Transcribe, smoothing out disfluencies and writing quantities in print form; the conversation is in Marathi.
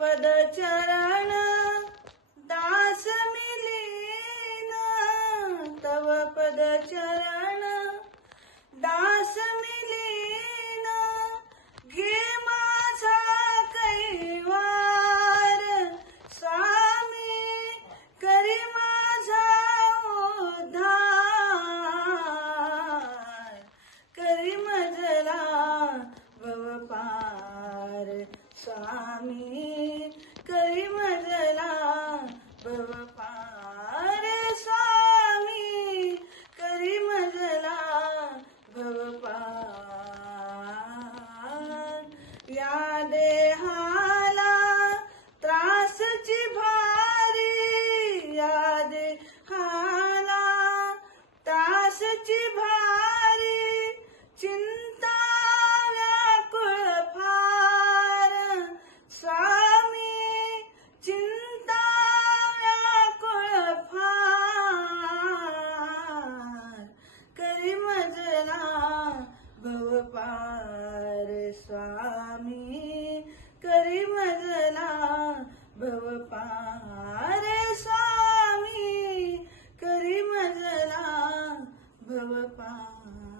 पद चरण दास मिलीन, तव पद चरण दास मिलीन, घे माझा कैवार स्वामी, करी माझा उद्धार, करी मजला भवपार स्वामी, करी मजला भवपार स्वामी, करी मजला भवपार. या देहाला त्रासची भारी, या देहाला त्रासची भारी, चिंता व्याकुळ फार स्वामी, चिंता व्याकुळ फार, करी मजला भवपार स्वामी, करी मजला भवपार स्वामी, करी मजला भवपार.